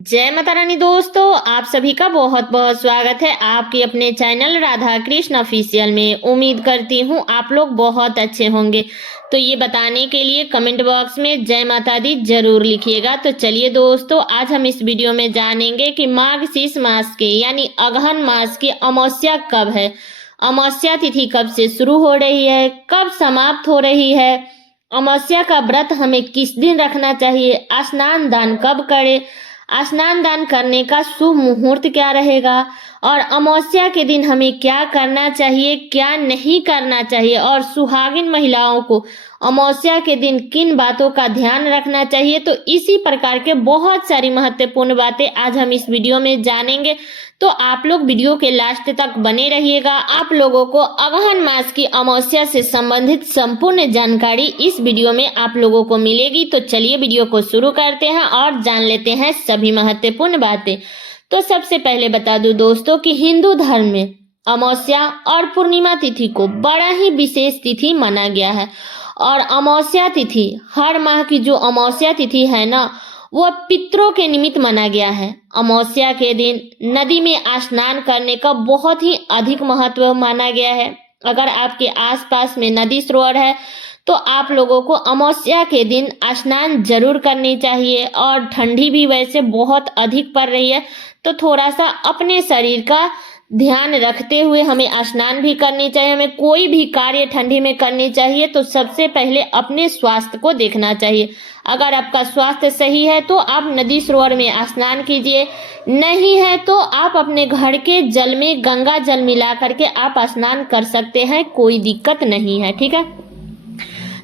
जय माता रानी दोस्तों, आप सभी का बहुत बहुत स्वागत है आपके अपने चैनल राधा कृष्ण ऑफिशियल में। उम्मीद करती हूँ आप लोग बहुत अच्छे होंगे। तो ये बताने के लिए कमेंट बॉक्स में जय माता दी जरूर लिखिएगा। तो चलिए दोस्तों, आज हम इस वीडियो में जानेंगे कि मार्गशीर्ष मास के यानी अगहन मास की अमावस्या कब है, अमावस्या तिथि कब से शुरू हो रही है, कब समाप्त हो रही है, अमावस्या का व्रत हमें किस दिन रखना चाहिए, स्नान दान कब करें, स्नान दान करने का शुभ मुहूर्त क्या रहेगा, और अमावस्या के दिन हमें क्या करना चाहिए क्या नहीं करना चाहिए, और सुहागिन महिलाओं को अमावस्या के दिन किन बातों का ध्यान रखना चाहिए। तो इसी प्रकार के बहुत सारी महत्वपूर्ण बातें आज हम इस वीडियो में जानेंगे। तो आप लोग वीडियो के लास्ट तक बने रहिएगा। आप लोगों को अगहन मास की अमावस्या से संबंधित संपूर्ण जानकारी इस वीडियो में आप लोगों को मिलेगी। तो चलिए वीडियो को शुरू करते हैं और जान लेते हैं सभी महत्वपूर्ण बातें। तो सबसे पहले बता दूं दोस्तों कि हिंदू धर्म में अमावस्या और पूर्णिमा तिथि को बड़ा ही विशेष तिथि माना गया है। और अमावस्या तिथि, हर माह की जो अमावस्या तिथि है ना, वो पितरों के निमित्त माना गया है। अमावस्या के दिन नदी में स्नान करने का बहुत ही अधिक महत्व माना गया है। अगर आपके आसपास में नदी सरोवर है तो आप लोगों को अमावस्या के दिन स्नान जरूर करनी चाहिए। और ठंडी भी वैसे बहुत अधिक पड़ रही है, तो थोड़ा सा अपने शरीर का ध्यान रखते हुए हमें स्नान भी करनी चाहिए। हमें कोई भी कार्य ठंडी में करनी चाहिए तो सबसे पहले अपने स्वास्थ्य को देखना चाहिए। अगर आपका स्वास्थ्य सही है तो आप नदी सरोवर में स्नान कीजिए, नहीं है तो आप अपने घर के जल में गंगा जल मिला करके आप स्नान कर सकते हैं, कोई दिक्कत नहीं है। ठीक है,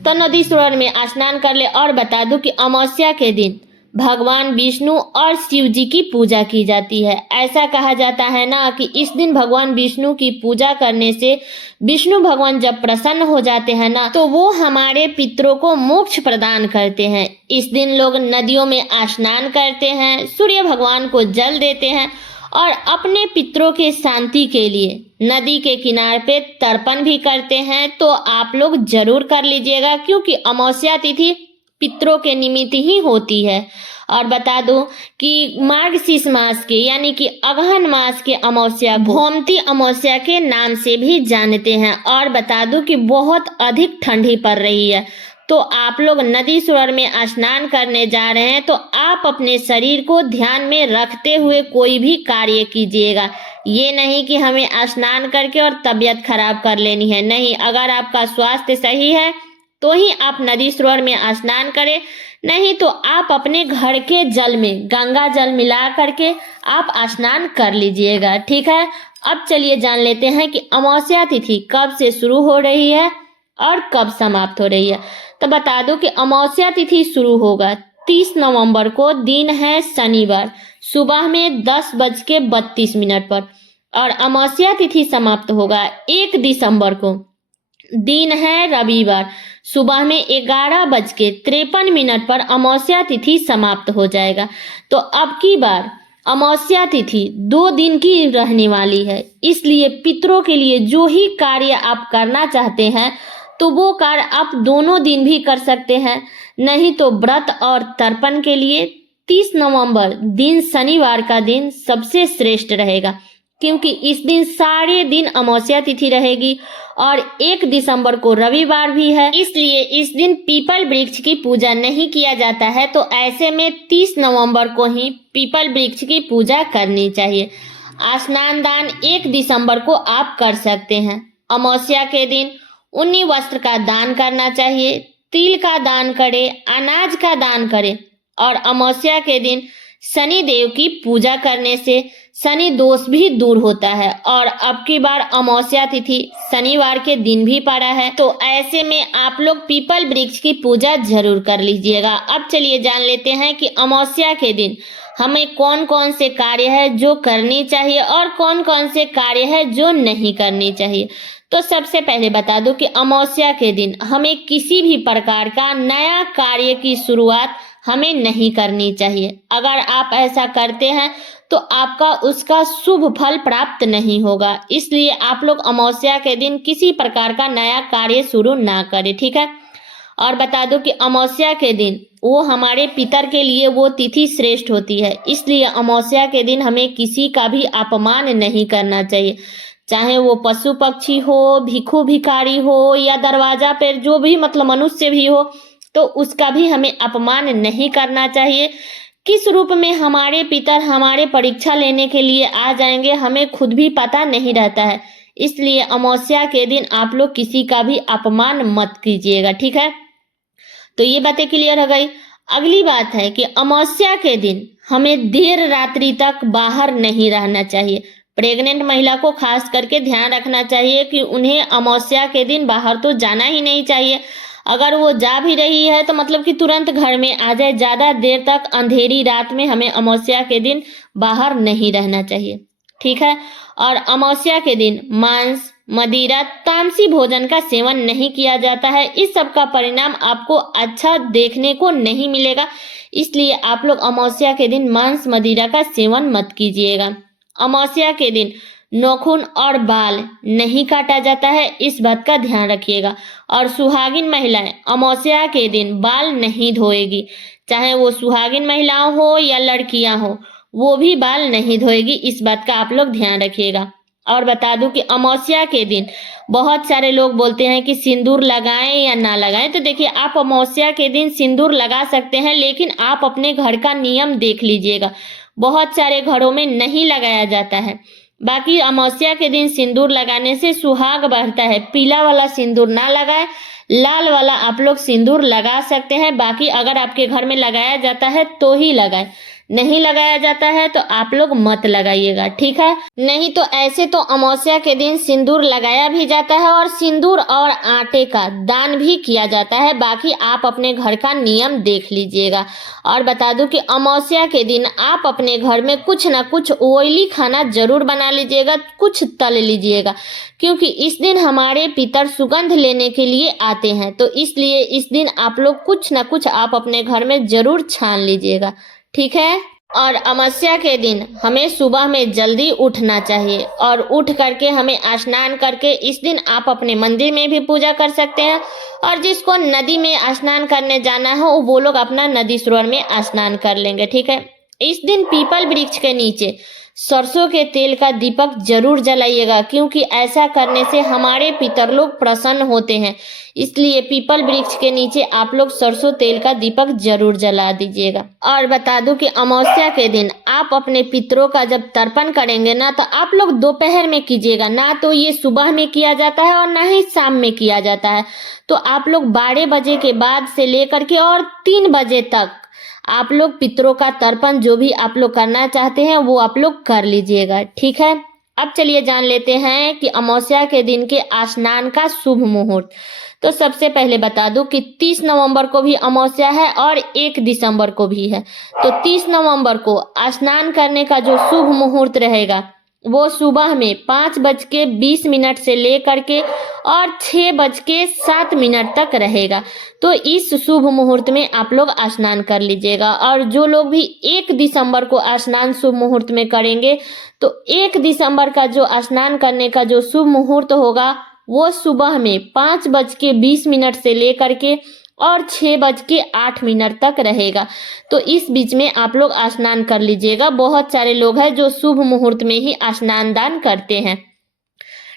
तो नदी सरोवर में स्नान कर ले। और बता दूं कि अमावस्या के दिन भगवान विष्णु और शिव जी की पूजा की जाती है। ऐसा कहा जाता है ना कि इस दिन भगवान विष्णु की पूजा करने से विष्णु भगवान जब प्रसन्न हो जाते हैं ना, तो वो हमारे पितरों को मोक्ष प्रदान करते हैं। इस दिन लोग नदियों में स्नान करते हैं, सूर्य भगवान को जल देते हैं और अपने पितरों के शांति के लिए नदी के किनारे पे तर्पण भी करते हैं। तो आप लोग जरूर कर लीजिएगा, क्योंकि अमावस्या तिथि पितरों के निमित्त ही होती है। और बता दूं कि मार्गशीर्ष मास के यानी कि अगहन मास के अमावस्या गोमती अमावस्या के नाम से भी जानते हैं। और बता दूं कि बहुत अधिक ठंडी पड़ रही है, तो आप लोग नदी सरोवर में स्नान करने जा रहे हैं तो आप अपने शरीर को ध्यान में रखते हुए कोई भी कार्य कीजिएगा। ये नहीं कि हमें स्नान करके और तबीयत खराब कर लेनी है, नहीं। अगर आपका स्वास्थ्य सही है तो ही आप नदी सरोवर में स्नान करें, नहीं तो आप अपने घर के जल में गंगा जल मिला करके आप स्नान कर लीजिएगा। ठीक है, अब चलिए जान लेते हैं कि अमावस्या तिथि कब से शुरू हो रही है और कब समाप्त हो रही है। तो बता दो कि अमावस्या तिथि शुरू होगा 30 नवंबर को, दिन है शनिवार, सुबह में 10:32 पर। और अमावस्या तिथि समाप्त होगा 1 दिसंबर को, दिन है रविवार, सुबह में 11:53 पर अमावस्या तिथि समाप्त हो जाएगा। तो अब की बार अमावस्या तिथि 2 दिन की रहने वाली है, इसलिए पितरों के लिए जो ही कार्य आप करना चाहते हैं तो वो कार्य आप दोनों दिन भी कर सकते हैं। नहीं तो व्रत और तर्पण के लिए 30 नवंबर दिन शनिवार का दिन सबसे श्रेष्ठ रहेगा, क्योंकि इस दिन सारे दिन अमावस्या तिथि रहेगी और 1 दिसंबर को रविवार भी है, इसलिए इस दिन पीपल वृक्ष की पूजा नहीं किया जाता है। तो ऐसे में 30 नवंबर को ही पीपल वृक्ष की पूजा करनी चाहिए। स्नान दान 1 दिसंबर को आप कर सकते हैं। अमावस्या के दिन ऊनी वस्त्र का दान करना चाहिए, तिल का दान करें, अनाज का दान करें। और अमावस्या के दिन शनि देव की पूजा करने से शनि दोष भी दूर होता है। और अब की बार अमावस्या तिथि शनिवार के दिन भी पड़ा है, तो ऐसे में आप लोग पीपल वृक्ष की पूजा जरूर कर लीजिएगा। अब चलिए जान लेते हैं कि अमावस्या के दिन हमें कौन कौन से कार्य है जो करनी चाहिए और कौन कौन से कार्य है जो नहीं करनी चाहिए। तो सबसे पहले बता दूं कि अमावस्या के दिन हमें किसी भी प्रकार का नया कार्य की शुरुआत हमें नहीं करनी चाहिए। अगर आप ऐसा करते हैं तो आपका उसका शुभ फल प्राप्त नहीं होगा, इसलिए आप लोग अमावस्या के दिन किसी प्रकार का नया कार्य शुरू ना करें। ठीक है, और बता दो कि अमावस्या के दिन वो हमारे पितर के लिए वो तिथि श्रेष्ठ होती है, इसलिए अमावस्या के दिन हमें किसी का भी अपमान नहीं करना चाहिए, चाहे वो पशु पक्षी हो, भिखू भिखारी हो या दरवाजा पर जो भी मतलब मनुष्य भी हो, तो उसका भी हमें अपमान नहीं करना चाहिए। किस रूप में हमारे पितर हमारे परीक्षा लेने के लिए आ जाएंगे हमें खुद भी पता नहीं रहता है, इसलिए अमावस्या के दिन आप लोग किसी का भी अपमान मत कीजिएगा, ठीक है। तो ये बातें क्लियर हो गई। अगली बात है कि अमावस्या के दिन हमें देर रात्रि तक बाहर नहीं रहना चाहिए। प्रेग्नेंट महिला को खास करके ध्यान रखना चाहिए कि उन्हें अमावस्या के दिन बाहर तो जाना ही नहीं चाहिए। अगर वो जा भी रही है तो मतलब कि तुरंत घर में आ जाए, ज़्यादा देर तक अंधेरी रात में हमें अमावस्या के दिन बाहर नहीं रहना चाहिए, ठीक है। और अमावस्या के दिन मांस, मदिरा, तामसी भोजन का सेवन नहीं किया जाता है। इस सब का परिणाम आपको अच्छा देखने को नहीं मिलेगा, इसलिए आप लोग अमावस्या के दिन मांस मदिरा का सेवन मत कीजिएगा। अमावस्या के दिन नाखून और बाल नहीं काटा जाता है, इस बात का ध्यान रखिएगा। और सुहागिन महिलाएं अमावस्या के दिन बाल नहीं धोएगी, चाहे वो सुहागिन महिलाओं हो या लड़कियां हो, वो भी बाल नहीं धोएगी, इस बात का आप लोग ध्यान रखिएगा। और बता दूं कि अमावस्या के दिन बहुत सारे लोग बोलते हैं कि सिंदूर लगाएं या ना लगाएं, तो देखिए आप अमावस्या के दिन सिंदूर लगा सकते हैं, लेकिन आप अपने घर का नियम देख लीजिएगा, बहुत सारे घरों में नहीं लगाया जाता है। बाकी अमावस्या के दिन सिंदूर लगाने से सुहाग बढ़ता है। पीला वाला सिंदूर ना लगाएं, लाल वाला आप लोग सिंदूर लगा सकते हैं। बाकी अगर आपके घर में लगाया जाता है तो ही लगाएं, नहीं लगाया जाता है तो आप लोग मत लगाइएगा, ठीक है। नहीं तो ऐसे तो अमावस्या के दिन सिंदूर लगाया भी जाता है और सिंदूर और आटे का दान भी किया जाता है। बाकी आप अपने घर का नियम देख लीजिएगा। और बता दूं कि अमावस्या के दिन आप अपने घर में कुछ ना कुछ ऑयली खाना जरूर बना लीजिएगा, कुछ तल लीजिएगा, क्योंकि इस दिन हमारे पितर सुगंध लेने के लिए आते हैं, तो इसलिए इस दिन आप लोग कुछ ना कुछ आप अपने घर में जरूर छान लीजिएगा, ठीक है। और अमावस्या के दिन हमें सुबह में जल्दी उठना चाहिए और उठ करके हमें स्नान करके इस दिन आप अपने मंदिर में भी पूजा कर सकते हैं, और जिसको नदी में स्नान करने जाना है वो लोग अपना नदी सरोवर में स्नान कर लेंगे, ठीक है। इस दिन पीपल वृक्ष के नीचे सरसों के तेल का दीपक जरूर जलाइएगा, क्योंकि ऐसा करने से हमारे पितर लोग प्रसन्न होते हैं, इसलिए पीपल वृक्ष के नीचे आप लोग सरसों तेल का दीपक जरूर जला दीजिएगा। और बता दूं कि अमावस्या के दिन आप अपने पितरों का जब तर्पण करेंगे ना, तो आप लोग दोपहर में कीजिएगा, ना तो ये सुबह में किया जाता है और ना ही शाम में किया जाता है। तो आप लोग 12 बजे के बाद से लेकर के और 3 बजे तक आप लोग पितरों का तर्पण जो भी आप लोग करना चाहते हैं वो आप लोग कर लीजिएगा, ठीक है। अब चलिए जान लेते हैं कि अमावस्या के दिन के स्नान का शुभ मुहूर्त। तो सबसे पहले बता दूं कि 30 नवंबर को भी अमावस्या है और 1 दिसंबर को भी है। तो 30 नवंबर को स्नान करने का जो शुभ मुहूर्त रहेगा वो सुबह में 5:20 से लेकर के और 6:07 तक रहेगा। तो इस शुभ मुहूर्त में आप लोग स्नान कर लीजिएगा। और जो लोग भी 1 दिसंबर को स्नान शुभ मुहूर्त में करेंगे, तो 1 दिसंबर का जो स्नान करने का जो शुभ मुहूर्त होगा वो सुबह में 5:20 से लेकर के और 6:08 तक रहेगा। तो इस बीच में आप लोग स्नान कर लीजिएगा। बहुत सारे लोग हैं जो शुभ मुहूर्त में ही स्नान दान करते हैं,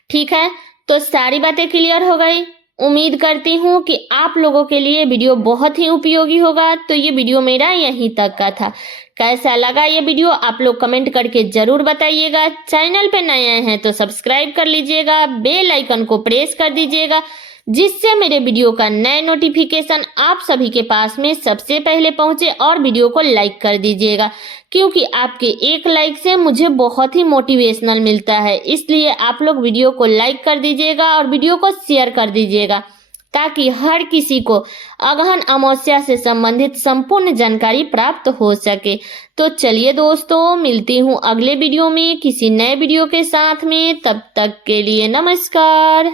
ठीक है। तो सारी बातें क्लियर हो गई। उम्मीद करती हूँ कि आप लोगों के लिए वीडियो बहुत ही उपयोगी होगा। तो ये वीडियो मेरा यहीं तक का था। कैसा लगा ये वीडियो आप लोग कमेंट करके जरूर बताइएगा। चैनल पे नए आए हैं तो सब्सक्राइब कर लीजिएगा, बेल आइकन को प्रेस कर दीजिएगा, जिससे मेरे वीडियो का नए नोटिफिकेशन आप सभी के पास में सबसे पहले पहुंचे। और वीडियो को लाइक कर दीजिएगा, क्योंकि आपके एक लाइक से मुझे बहुत ही मोटिवेशनल मिलता है। इसलिए आप लोग वीडियो को लाइक कर दीजिएगा और वीडियो को शेयर कर दीजिएगा, ताकि हर किसी को अगहन अमावस्या से संबंधित संपूर्ण जानकारी प्राप्त हो सके। तो चलिए दोस्तों, मिलती हूँ अगले वीडियो में किसी नए वीडियो के साथ में। तब तक के लिए नमस्कार।